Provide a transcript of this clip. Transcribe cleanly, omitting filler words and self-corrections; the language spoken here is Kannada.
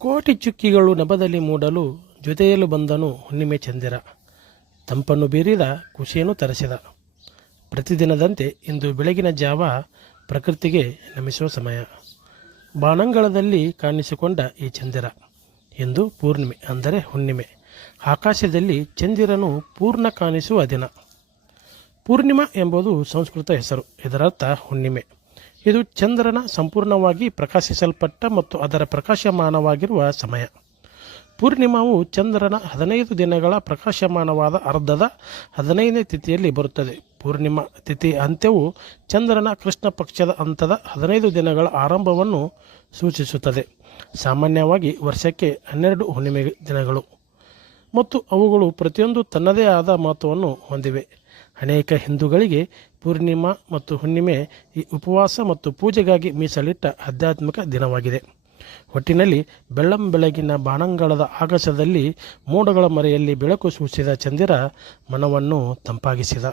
ಕೋಟಿ ಚುಕ್ಕಿಗಳು ನೆಪದಲ್ಲಿ ಮೂಡಲು ಜೊತೆಯಲು ಬಂದನು ಹುಣ್ಣಿಮೆ ಚಂದಿರ. ತಂಪನ್ನು ಬೀರಿದ ಖುಷಿಯನ್ನು ತರಿಸಿದ. ಪ್ರತಿದಿನದಂತೆ ಇಂದು ಬೆಳಗಿನ ಜಾವ ಪ್ರಕೃತಿಗೆ ನಮಿಸುವ ಸಮಯ. ಬಾಣಂಗಳದಲ್ಲಿ ಕಾಣಿಸಿಕೊಂಡ ಈ ಚಂದಿರ ಇಂದು ಪೂರ್ಣಿಮೆ ಅಂದರೆ ಹುಣ್ಣಿಮೆ. ಆಕಾಶದಲ್ಲಿ ಚಂದಿರನು ಪೂರ್ಣ ಕಾಣಿಸುವ ದಿನ. ಪೂರ್ಣಿಮಾ ಎಂಬುದು ಸಂಸ್ಕೃತ ಹೆಸರು. ಇದರರ್ಥ ಹುಣ್ಣಿಮೆ. ಇದು ಚಂದ್ರನ ಸಂಪೂರ್ಣವಾಗಿ ಪ್ರಕಾಶಿಸಲ್ಪಟ್ಟ ಮತ್ತು ಅದರ ಪ್ರಕಾಶಮಾನವಾಗಿರುವ ಸಮಯ. ಪೂರ್ಣಿಮಾವು ಚಂದ್ರನ 15 ದಿನಗಳ ಪ್ರಕಾಶಮಾನವಾದ ಅರ್ಧದ 15ನೇ ತಿಥಿಯಲ್ಲಿ ಬರುತ್ತದೆ. ಪೂರ್ಣಿಮಾ ತಿಥಿ ಅಂತ್ಯವು ಚಂದ್ರನ ಕೃಷ್ಣ ಪಕ್ಷದ ಹಂತದ 15 ದಿನಗಳ ಆರಂಭವನ್ನು ಸೂಚಿಸುತ್ತದೆ. ಸಾಮಾನ್ಯವಾಗಿ ವರ್ಷಕ್ಕೆ 12 ಹುಣ್ಣಿಮೆ ದಿನಗಳು ಮತ್ತು ಅವುಗಳು ಪ್ರತಿಯೊಂದು ತನ್ನದೇ ಆದ ಮಹತ್ವವನ್ನು ಹೊಂದಿವೆ. ಅನೇಕ ಹಿಂದೂಗಳಿಗೆ ಪೂರ್ಣಿಮಾ ಮತ್ತು ಹುಣ್ಣಿಮೆ ಈ ಉಪವಾಸ ಮತ್ತು ಪೂಜೆಗಾಗಿ ಮೀಸಲಿಟ್ಟ ಆಧ್ಯಾತ್ಮಿಕ ದಿನವಾಗಿದೆ. ಒಟ್ಟಿನಲ್ಲಿ ಬೆಳ್ಳಂಬೆಳಗಿನ ಬಾಣಂಗಳದ ಆಕಾಶದಲ್ಲಿ ಮೋಡಗಳ ಮರೆಯಲ್ಲಿ ಬೆಳಕು ಸೂಚಿಸಿದ ಚಂದಿರ ಮನವನ್ನು ತಂಪಾಗಿಸಿದ.